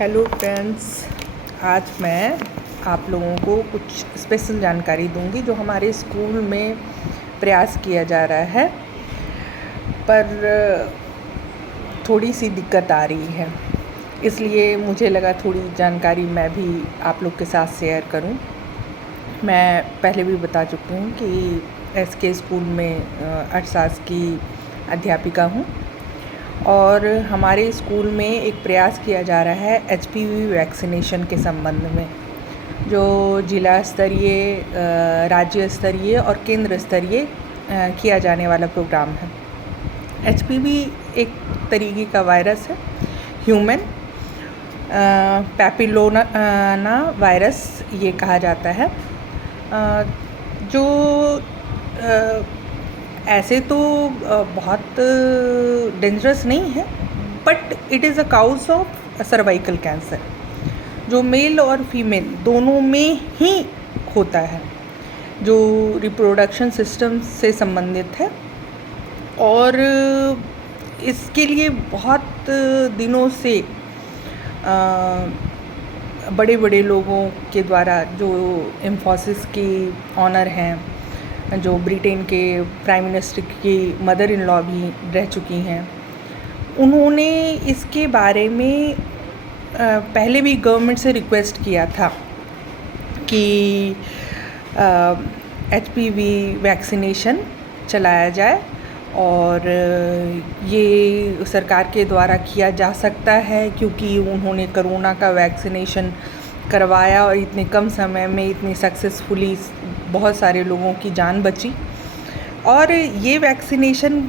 Hello friends, आज मैं आप लोगों को कुछ स्पेशल जानकारी दूंगी जो हमारे स्कूल में प्रयास किया जा रहा है, पर थोड़ी सी दिक्कत आ रही है। इसलिए मुझे लगा थोड़ी जानकारी मैं भी आप लोग के साथ शेयर करूं। मैं पहले भी बता चुकी हूं कि एसके स्कूल में 8 साल की अध्यापिका हूं और हमारे स्कूल में एक प्रयास किया जा रहा है एचपीवी वैक्सीनेशन के संबंध में, जो जिला स्तरीय, राज्य स्तरीय और केंद्र स्तरीय किया जाने वाला प्रोग्राम है। एचपीवी एक तरीके का वायरस है, ह्यूमन पैपिलोना वायरस ये कहा जाता है, जो ऐसे तो बहुत डेंजरस नहीं है, but it is a cause of cervical cancer, जो मेल और फीमेल दोनों में ही होता है, जो रिप्रोडक्शन सिस्टम से संबंधित है। और इसके लिए बहुत दिनों से बड़े बड़े लोगों के द्वारा, जो इन्फोसिस की ऑनर हैं, जो ब्रिटेन के प्राइम मिनिस्टर की मदर इन लॉ भी रह चुकी हैं, उन्होंने इसके बारे में पहले भी गवर्नमेंट से रिक्वेस्ट किया था कि एचपीवी वैक्सीनेशन चलाया जाए, और ये सरकार के द्वारा किया जा सकता है क्योंकि उन्होंने कोरोना का वैक्सीनेशन करवाया और इतने कम समय में इतनी सक्सेसफुली बहुत सारे लोगों की जान बची। और ये वैक्सीनेशन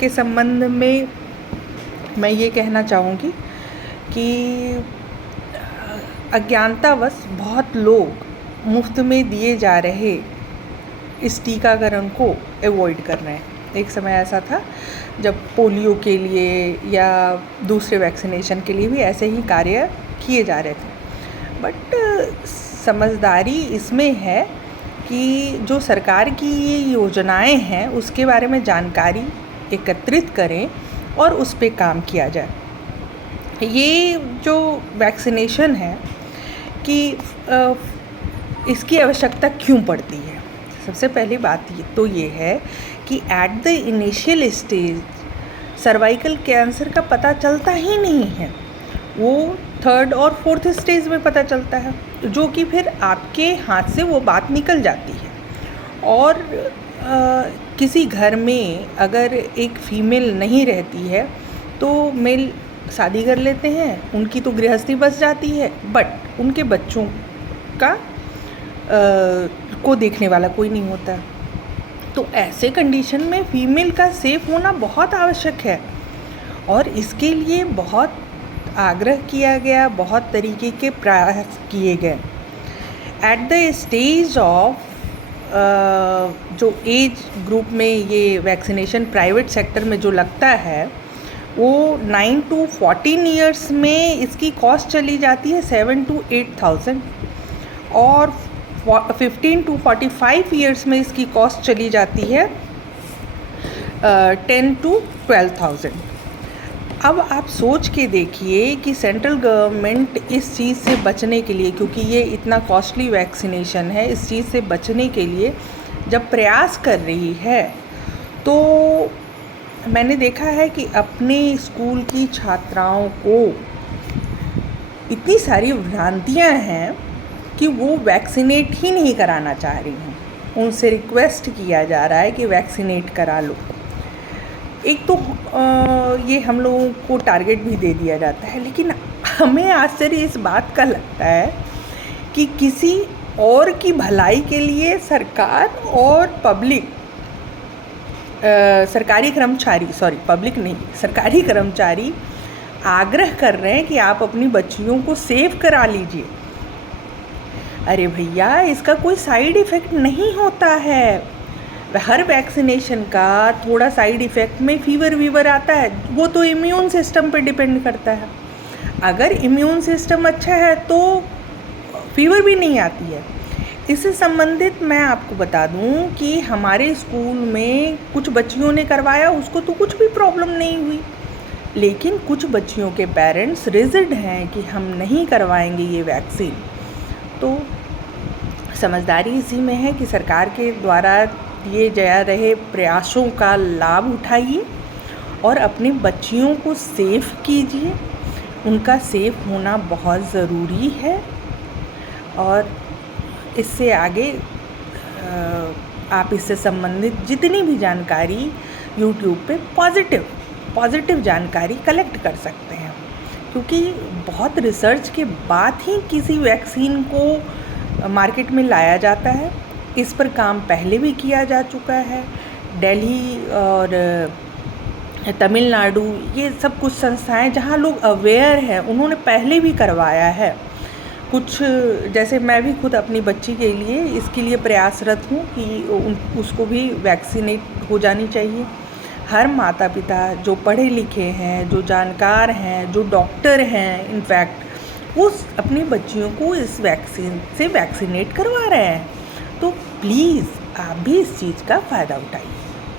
के संबंध में मैं ये कहना चाहूँगी कि अज्ञानतावश बहुत लोग मुफ्त में दिए जा रहे इस टीकाकरण को अवॉइड कर रहे हैं। एक समय ऐसा था जब पोलियो के लिए या दूसरे वैक्सीनेशन के लिए भी ऐसे ही कार्य किए जा रहे थे, बट समझदारी इसमें है कि जो सरकार की ये योजनाएं हैं उसके बारे में जानकारी एकत्रित करें और उस पे काम किया जाए। ये जो वैक्सीनेशन है कि इसकी आवश्यकता क्यों पड़ती है, सबसे पहली बात ये है कि at the initial stage cervical cancer का पता चलता ही नहीं है, वो 3rd और 4th स्टेज में पता चलता है, जो कि फिर आपके हाथ से वो बात निकल जाती है। और किसी घर में अगर एक फीमेल नहीं रहती है तो मेल शादी कर लेते हैं, उनकी तो गृहस्थी बस जाती है, बट उनके बच्चों का को देखने वाला कोई नहीं होता। तो ऐसे कंडीशन में फीमेल का सेफ होना बहुत आवश्यक है, और इसके लिए बहुत आग्रह किया गया, बहुत तरीके के प्रयास किए गए। एट द स्टेज ऑफ जो एज ग्रुप में ये वैक्सीनेशन प्राइवेट सेक्टर में जो लगता है, वो 9 to 14 ईयर्स में इसकी कॉस्ट चली जाती है 7 to 8,000, और 15 to 45 ईयर्स में इसकी कॉस्ट चली जाती है 10 to 12,000। अब आप सोच के देखिए कि सेंट्रल गवर्नमेंट इस चीज़ से बचने के लिए, क्योंकि ये इतना कॉस्टली वैक्सीनेशन है, इस चीज़ से बचने के लिए जब प्रयास कर रही है, तो मैंने देखा है कि अपने स्कूल की छात्राओं को इतनी सारी भ्रांतियां हैं कि वो वैक्सीनेट ही नहीं कराना चाह रही हैं। उनसे रिक्वेस्ट किया जा रहा है कि वैक्सीनेट करा लो। एक तो ये हम लोगों को टारगेट भी दे दिया जाता है, लेकिन हमें आश्चर्य इस बात का लगता है कि किसी और की भलाई के लिए सरकार और पब्लिक, सरकारी कर्मचारी आग्रह कर रहे हैं कि आप अपनी बच्चियों को सेव करा लीजिए। अरे भैया, इसका कोई साइड इफ़ेक्ट नहीं होता है। हर वैक्सीनेशन का थोड़ा साइड इफ़ेक्ट में वीवर आता है, वो तो इम्यून सिस्टम पे डिपेंड करता है। अगर इम्यून सिस्टम अच्छा है तो फीवर भी नहीं आती है। इससे संबंधित मैं आपको बता दूं कि हमारे स्कूल में कुछ बच्चियों ने करवाया, उसको तो कुछ भी प्रॉब्लम नहीं हुई। लेकिन कुछ बच्चियों के पेरेंट्स रिजिड हैं कि हम नहीं करवाएंगे ये वैक्सीन। तो समझदारी इसी में है कि सरकार के द्वारा दिए जा रहे प्रयासों का लाभ उठाइए और अपनी बच्चियों को सेफ़ कीजिए। उनका सेफ़ होना बहुत ज़रूरी है। और इससे आगे आप इससे संबंधित जितनी भी जानकारी यूट्यूब पे पॉजिटिव जानकारी कलेक्ट कर सकते हैं, क्योंकि बहुत रिसर्च के बाद ही किसी वैक्सीन को मार्केट में लाया जाता है। इस पर काम पहले भी किया जा चुका है। दिल्ली और तमिलनाडु, ये सब कुछ संस्थाएं जहां लोग अवेयर हैं, उन्होंने पहले भी करवाया है। कुछ जैसे मैं भी खुद अपनी बच्ची के लिए इसके लिए प्रयासरत हूँ कि उसको भी वैक्सीनेट हो जानी चाहिए। हर माता पिता जो पढ़े लिखे हैं, जो जानकार हैं, जो डॉक्टर हैं, इनफैक्ट वो अपनी बच्चियों को इस वैक्सीन से वैक्सीनेट करवा रहे हैं। तो प्लीज़ आप भी इस चीज़ का फ़ायदा उठाइए।